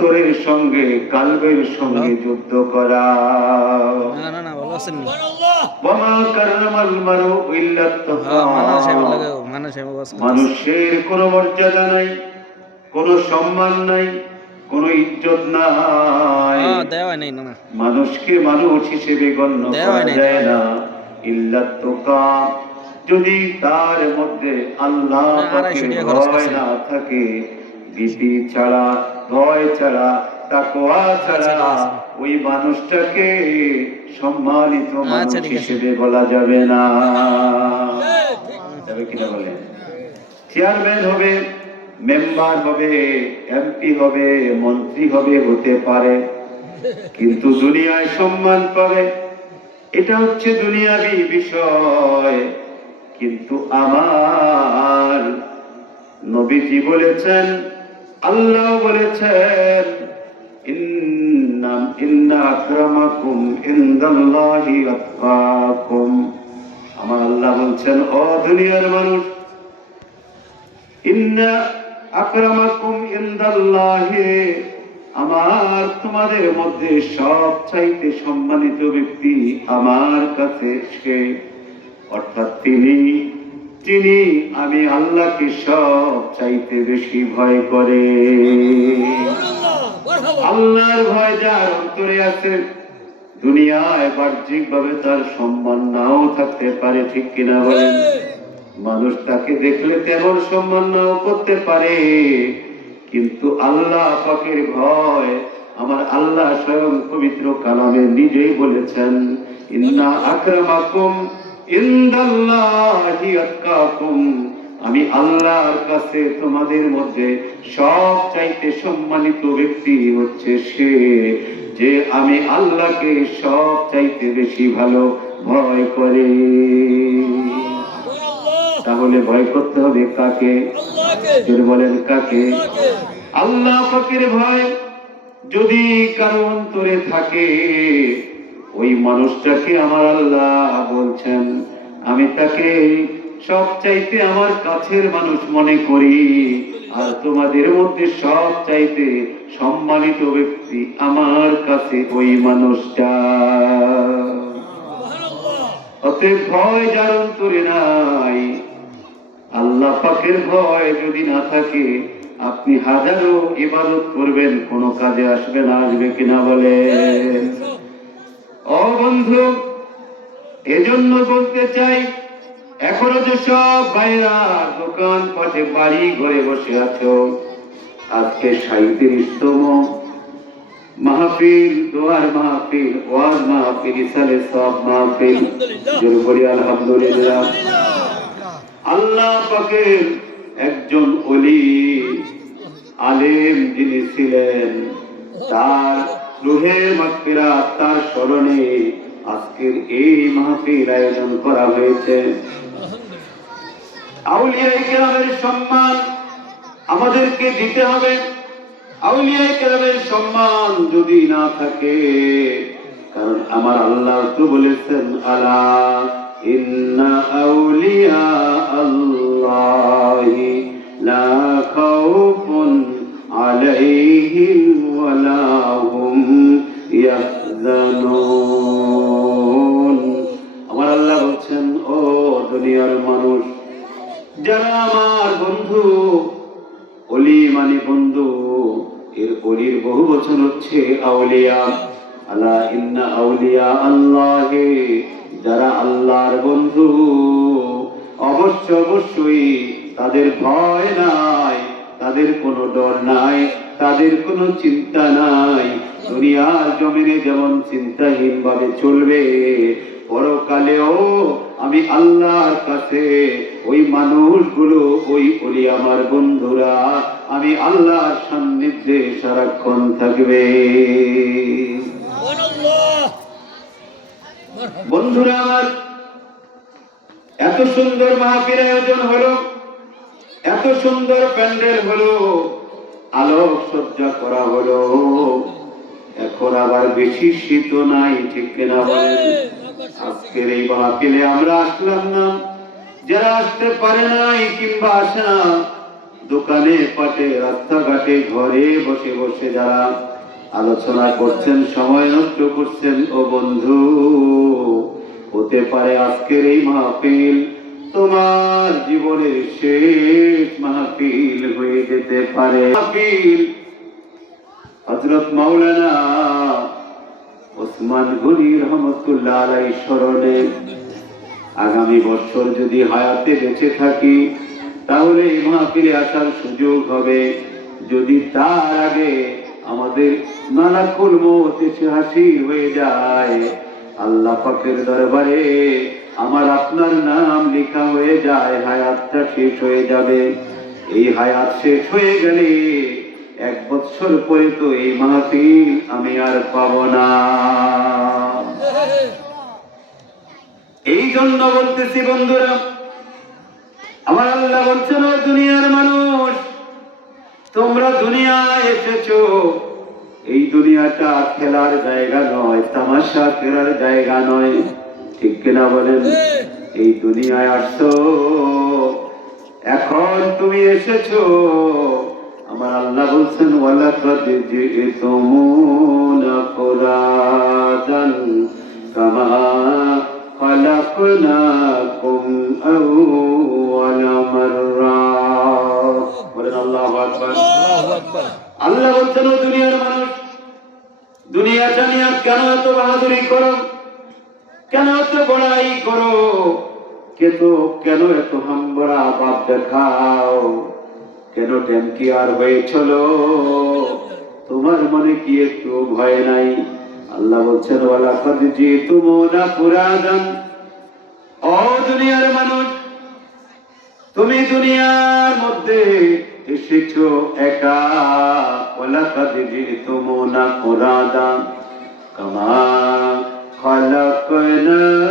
অন্তরের সঙ্গে কালবের সঙ্গে যুদ্ধ করা। মানুষের কোনো মর্যাদা নাই, কোনো সম্মান নাই, কোনো ইজ্জত নাই, মানুষকে মানুষ হিসেবে গণ্য করা যায় না ইল্লাত্তুকা, যদি তার মধ্যে আল্লাহ পাকের ভয় না থাকে, ভীতি ছাড়া, ভয় ছাড়া, তাকওয়া ছাড়া ওই মানুষটাকে সম্মানিত মানুষ হিসেবে বলা যাবে না। যাবে কিনা বলেন? চেয়ারম্যান হবে, মেম্বার হবে, এমপি হবে, মন্ত্রী হবে, হতে পারে, কিন্তু দুনিয়ায় সম্মান পাবে, এটা হচ্ছে দুনিয়াবি বিষয়। কিন্তু আমার নবীজি বলেছেন, আল্লাহ বলেছেন, ইন্না আকরামাকুম ইনদাল্লাহি আতকাকুম। আমার আল্লাহ বলছেন, ও দুনিয়ার মানুষ, ইন্না আকরামাকুম ইনদাল্লাহি, আমার তোমাদের মধ্যে সবচাইতে সম্মানিত ব্যক্তি আমার কাছে সে, অর্থাৎ তিনি আমি আল্লাহকে সব চাইতে বেশি ভয় করে। আল্লাহর ভয় যার অন্তরে আছে, দুনিয়ায় বাহ্যিক ভাবে তার সম্মান নাও থাকতে পারে, ঠিক কিনা বলেন? মানুষ তাকে দেখলে তেমন সম্মান নাও করতে পারে, কিন্তু আল্লাহ পাকের ভয়, আমার আল্লাহ স্বয়ং পবিত্র কালামে নিজেই বলেছেন, ইন্না আকরামাকুম ইনদাল্লাহি আতকাকুম, আমি আল্লাহর কাছে তোমাদের মধ্যে সব চাইতে সম্মানিত ব্যক্তি হচ্ছে সে, যে আমি আল্লাহকে সব চাইতে বেশি ভালো ভয় করে। তাহলে ভয় করতে হবে কাকে? যদি বলেন কাকে? আল্লাহ পাকের ভয় যদি কারো অন্তরে থাকে, ওই মানুষটাকে আমার আল্লাহ বলছেন, আমি তাকে সব চাইতে আমার কাছের মানুষ মনে করি, আর তোমাদের মধ্যে সব চাইতে সম্মানিত ব্যক্তি আমার কাছে ওই মানুষটা। অতএব ভয় যার অন্তরে নাই, আল্লাহ পাকের ভয় যদি না থাকে, আপনি হাজারো ইবাদত করবেন, কোনো কাজে আসবে না। আসবে কিনা বলেন? ও বন্ধু, এজন্য বলতে চাই, এখনো যে সব বাইরা দোকান পাটে বাড়ি ঘরে বসে আছো, আজকে 37তম মাহফিল, দোয়ার মাহফিল, ওয়াজ মাহফিল, ইসালে সব মাহফিল, জোর করি আলহামদুলিল্লাহ। আল্লাহ পাকের একজন ওলি আলেম যিনি ছিলেন, তার রুহে মাগফিরাত, তার স্মরণে আজকের এই মাহফিল আয়োজন করা হয়েছে। আউলিয়ায়ে কেরামের সম্মান আমাদেরকে দিতে হবে। আউলিয়ায়ে কেরামের সম্মান যদি না থাকে, কারণ আমার আল্লাহ তো বলেছেন, আলা ইন্না আউলিয়া আল্লাহি লা খাউফুন আলাইহিম ওয়ালা হুম ইয়াহজানুন। আমার আল্লাহ বলছেন, ও দুনিয়ার মানুষ, যারা আমার বন্ধু, ওলি মানে বন্ধু, এর ওলির বহু বচন হচ্ছে আউলিয়া। আলা ইন্না আউলিয়া আল্লাহি, যারা আল্লাহর বন্ধু, অবশ্যই তাদের ভয় নাই, তাদের কোনো ডর নাই, তাদের কোনো চিন্তা নাই। দুনিয়ার জমিনে যেমন চিন্তাহীন ভাবে চলবে, পরকালেও আমি আল্লাহর কাছে ওই মানুষগুলো, ওই ওলি আমার বন্ধুরা, আমি আল্লাহর সান্নিধ্যে সারাক্ষণ থাকবে। বন্ধুরা আমার, এত সুন্দর মাহফিল আয়োজন হলো, এত সুন্দর প্যান্ডেল হলো, আলোক সজ্জা করা হলো, এখন আবার বেশি শীত নাই, ঠিক কিনা বলেন? আজকের এই মাহফিলে আমরা আসলাম না, যারা আসতে পারে নাই কিংবা আসে না, দোকানে পাটে রাস্তাঘাটে ঘরে বসে বসে যারা আলোচনা করছেন, সময় নষ্ট করছেন, ও বন্ধু, হতে পারে আজকের এই মাহফিল তোমার জীবনের শেষ মাহফিল হয়ে যেতে পারে। মাহফিল হযরত মাওলানা ওসমান গনি রহমতুল্লাহ আলাইহির স্মরণে আগামী বছর যদি হায়াতে বেঁচে থাকি তাহলে এই মাহফিলে আসার সুযোগ হবে। যদি তার আগে আমাদের মালাকুল মউত এসে হাজির হয়ে যায়, আল্লাহ পাকের দরবারে আমার আপনার নাম লেখা হয়ে যায়, হায়াতটা শেষ হয়ে যাবে। এই হায়াত শেষ হয়ে গেলে 1 বছর পরে তো এই মাহফিল আমি আর পাবো না। এই জন্য বলতেছি বন্ধুরা, আমার আল্লাহ বলছেন, ও দুনিয়ার মানুষ, তোমরা দুনিয়ায় এসেছো, এই দুনিয়াটা খেলার জায়গা নয়, তামাশা করার জায়গা নয়, ঠিক কিনা বলেন? এই দুনিয়ায় আসছো, এখন তুমি এসেছো, আমার আল্লাহ বলছেন, ওয়ালাকাদ জিতুমুনা ফুরাদান কামা খালাকনাকুম আউওয়ালা মাররা। বলেন আল্লাহু আকবার। আল্লাহু আকবার। আল্লাহ বলছেন, ও দুনিয়ার মানুষ, দুনিয়াটা নিয়ে কেন এত বাহাদুরি করো, কেন এত বড়াই করো, কেন এত হাম্বড়া ভাব দেখাও, কেন ড্যামকিয়ার হয়ে চলো, তোমার মনে কি একটু ভয় নাই? আল্লাহ বলছেন, ওয়ালাকাদ জিতুমুনা ফুরাদান, ও দুনিয়ার মানুষ, তুমি দুনিয়ার মধ্যে এসেছো একা। ওয়ালাকাদ জিতুমুনা ফুরাদান কামা খালাকনাকুম